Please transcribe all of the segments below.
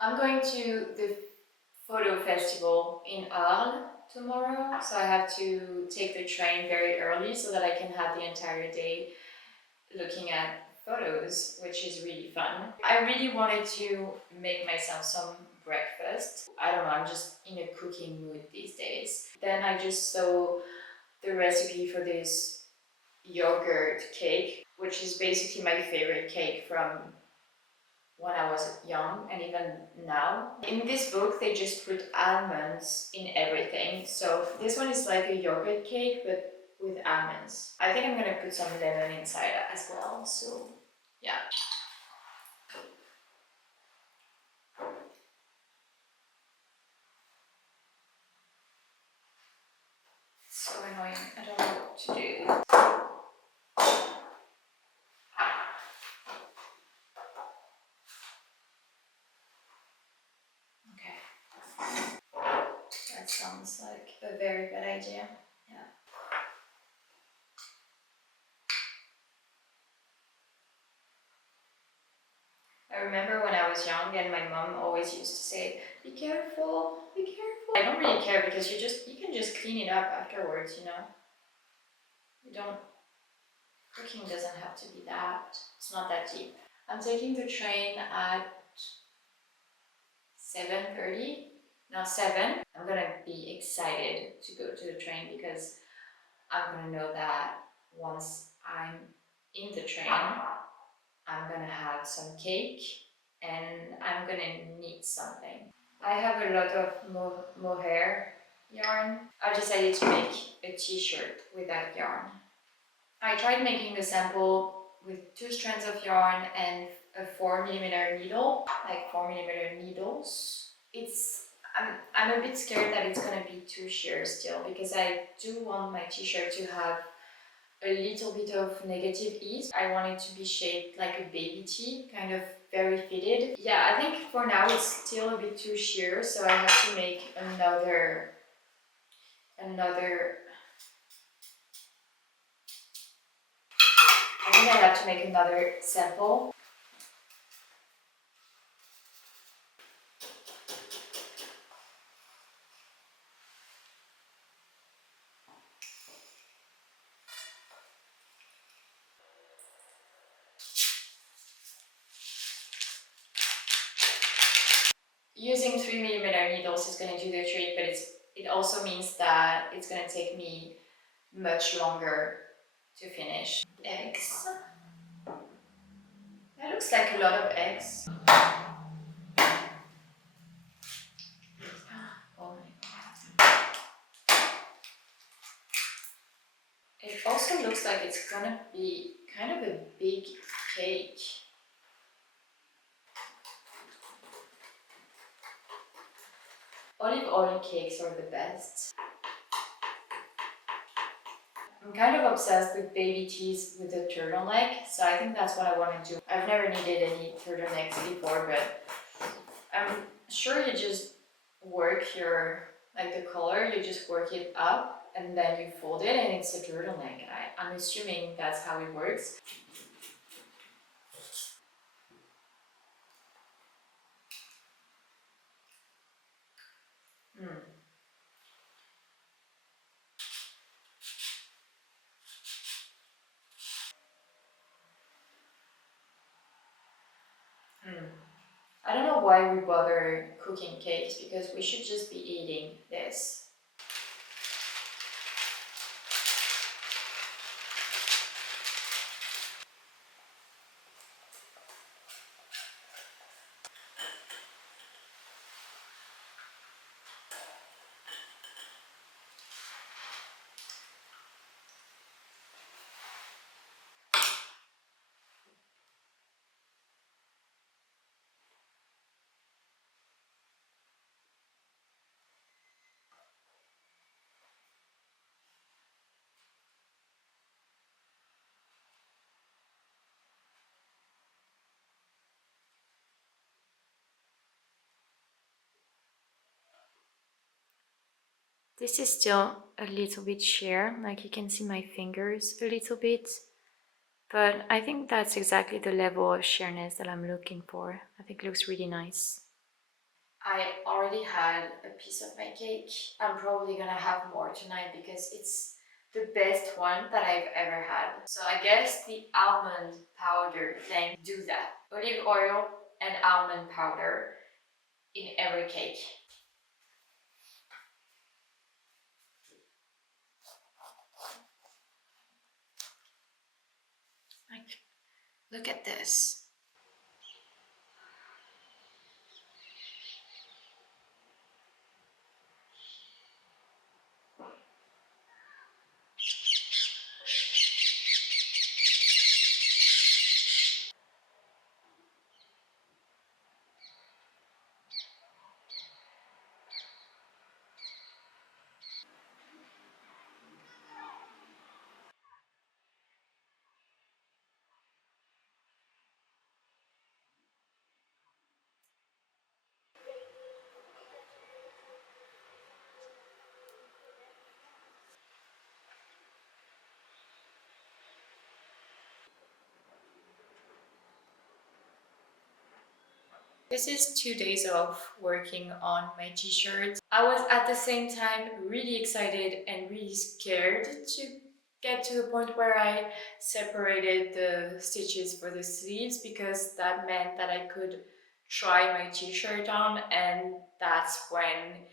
I'm going to the photo festival in Arles tomorrow, so I have to take the train very early so that I can have the entire day looking at photos, which is really fun. I really wanted to make myself some breakfast. I don't know, I'm just in a cooking mood these days. Then I just saw the recipe for this yogurt cake, which is basically my favorite cake from when I was young and even now. In this book, they just put almonds in everything. So this one is like a yogurt cake, but with almonds. I think I'm gonna put some lemon inside as well. So yeah. It's so annoying. I don't know what to do. Okay. That sounds like a very bad idea. Yeah. I remember when I was young and my mom always used to say, be careful, be careful. I don't really care because you can just clean it up afterwards, you know? You don't, cooking doesn't have to be that, it's not that deep. I'm taking the train at 7:30, now 7. I'm gonna be excited to go to the train because I'm gonna know that once I'm in the train, I'm gonna have some cake and I'm gonna need something. I have a lot of mohair yarn. I decided to make a t-shirt with that yarn. I tried making the sample with 2 strands of yarn and a 4mm needle, like 4mm needles. I'm a bit scared that it's gonna be too sheer still because I do want my t-shirt to have a little bit of negative ease. I want it to be shaped like a baby tee, kind of very fitted. Yeah, I think for now it's still a bit too sheer, so I have to make another I think I have to make another sample. Using 3mm needles is going to do the trick, but it also means that it's going to take me much longer to finish. Eggs. That looks like a lot of eggs. Oh my god. It also looks like it's gonna be kind of a big cake. Olive oil cakes are the best. I'm kind of obsessed with baby tees with a turtleneck, so I think that's what I want to do. I've never needed any turtlenecks before, but I'm sure you just work like the collar, you just work it up and then you fold it and it's a turtleneck. I'm assuming that's how it works. Hmm. I don't know why we bother cooking cakes because we should just be eating this. This is still a little bit sheer, like you can see my fingers a little bit, but I think that's exactly the level of sheerness that I'm looking for. I think it looks really nice. I already had a piece of my cake. I'm probably gonna have more tonight because it's the best one that I've ever had. So I guess the almond powder thing do that. Olive oil and almond powder in every cake. Like, look at this. This is 2 days of working on my t-shirt. I was at the same time really excited and really scared to get to the point where I separated the stitches for the sleeves because that meant that I could try my t-shirt on, and that's when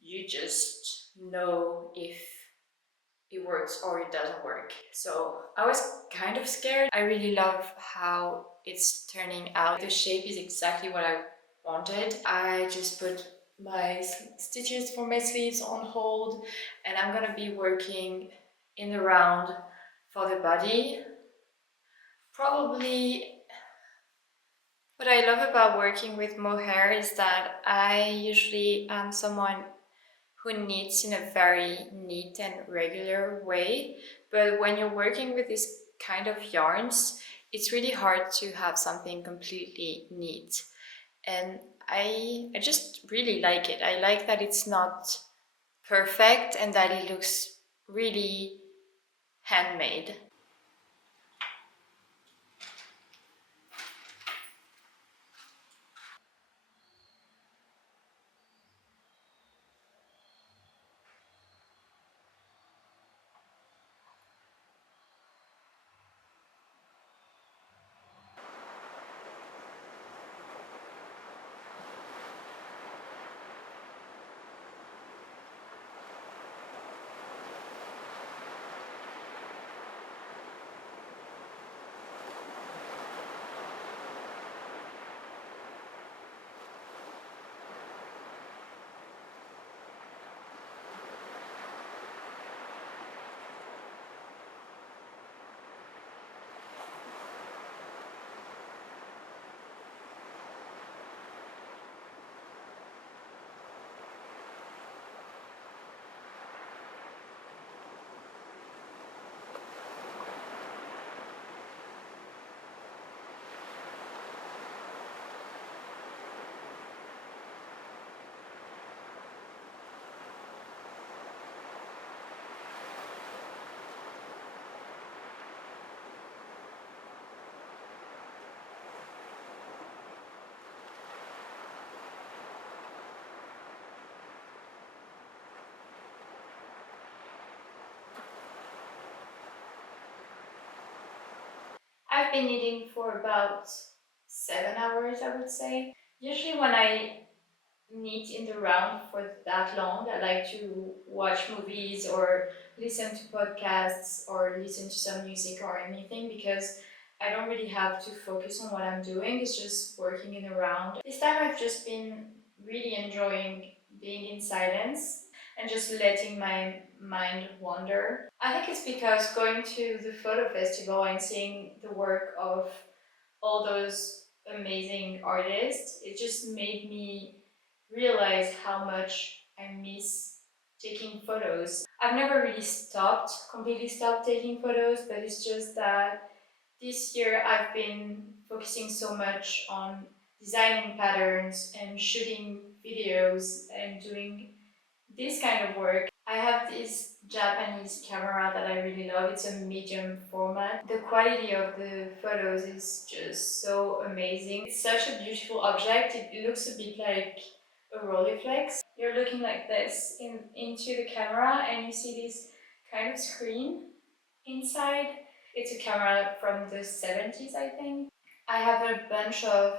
you just know if it works or it doesn't work. So I was kind of scared. I really love how it's turning out. The shape is exactly what I wanted. I just put my stitches for my sleeves on hold, and I'm gonna be working in the round for the body. Probably what I love about working with mohair is that I usually am someone who knits in a very neat and regular way. But when you're working with this kind of yarns, it's really hard to have something completely neat. And I just really like it. I like that it's not perfect and that it looks really handmade. I've been knitting for about 7 hours, I would say. Usually when I knit in the round for that long, I like to watch movies or listen to podcasts or listen to some music or anything because I don't really have to focus on what I'm doing. It's just working in a round. This time I've just been really enjoying being in silence and just letting my mind wander. I think it's because going to the photo festival and seeing the work of all those amazing artists, it just made me realize how much I miss taking photos. I've never really completely stopped taking photos, but it's just that this year I've been focusing so much on designing patterns and shooting videos and doing this kind of work. I have this Japanese camera that I really love. It's a medium format. The quality of the photos is just so amazing. It's such a beautiful object. It looks a bit like a Rolleiflex. You're looking like this into the camera and you see this kind of screen inside. It's a camera from the 70s, I think. I have a bunch of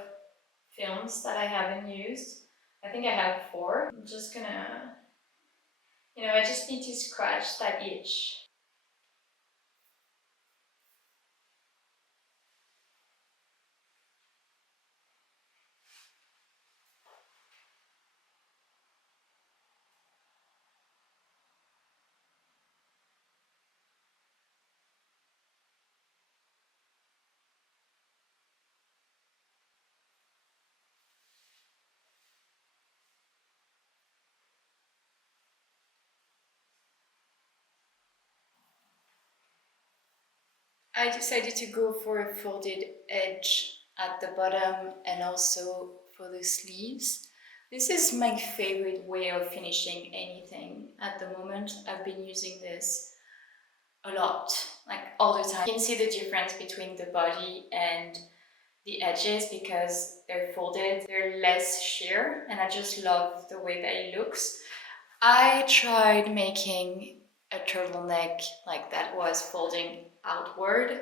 films that I haven't used. I think I have 4. I'm just gonna, I just need to scratch that itch. I decided to go for a folded edge at the bottom and also for the sleeves. This is my favorite way of finishing anything at the moment. I've been using this a lot, like all the time. You can see the difference between the body and the edges because they're folded, they're less sheer, and I just love the way that it looks. I tried making a turtleneck like that was folding outward.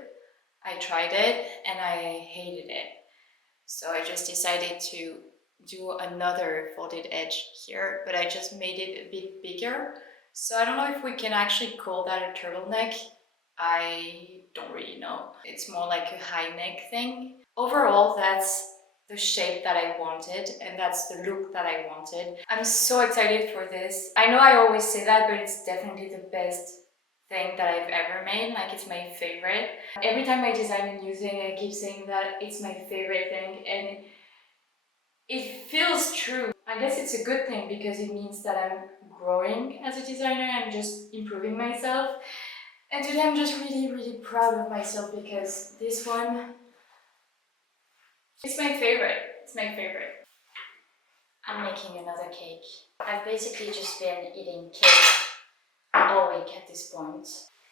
I tried it and I hated it. So I just decided to do another folded edge here, but I just made it a bit bigger. So I don't know if we can actually call that a turtleneck. I don't really know. It's more like a high neck thing. Overall, that's the shape that I wanted and that's the look that I wanted. I'm so excited for this. I know I always say that, but it's definitely the best thing that I've ever made. Like, it's my favorite. Every time I design a new thing, I keep saying that it's my favorite thing and it feels true. I guess it's a good thing because it means that I'm growing as a designer and just improving myself. And today I'm just really proud of myself because this one, it's my favorite. It's my favorite. I'm making another cake. I've basically just been eating cake all week at this point.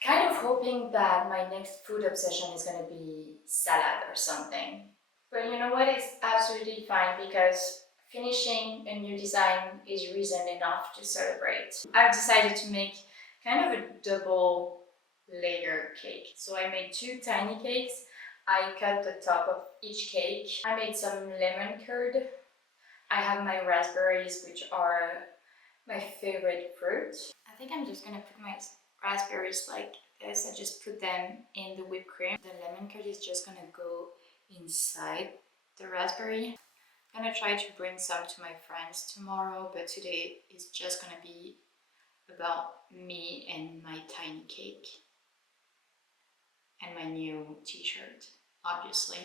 Kind of hoping that my next food obsession is gonna be salad or something. But you know what? It's absolutely fine because finishing a new design is reason enough to celebrate. I've decided to make kind of a double layer cake. So I made 2 tiny cakes. I cut the top of each cake. I made some lemon curd. I have my raspberries, which are my favorite fruit. I think I'm just gonna put my raspberries like this. I just put them in the whipped cream. The lemon curd is just gonna go inside the raspberry. I'm gonna try to bring some to my friends tomorrow, but today is just gonna be about me and my tiny cake and my new t-shirt, obviously.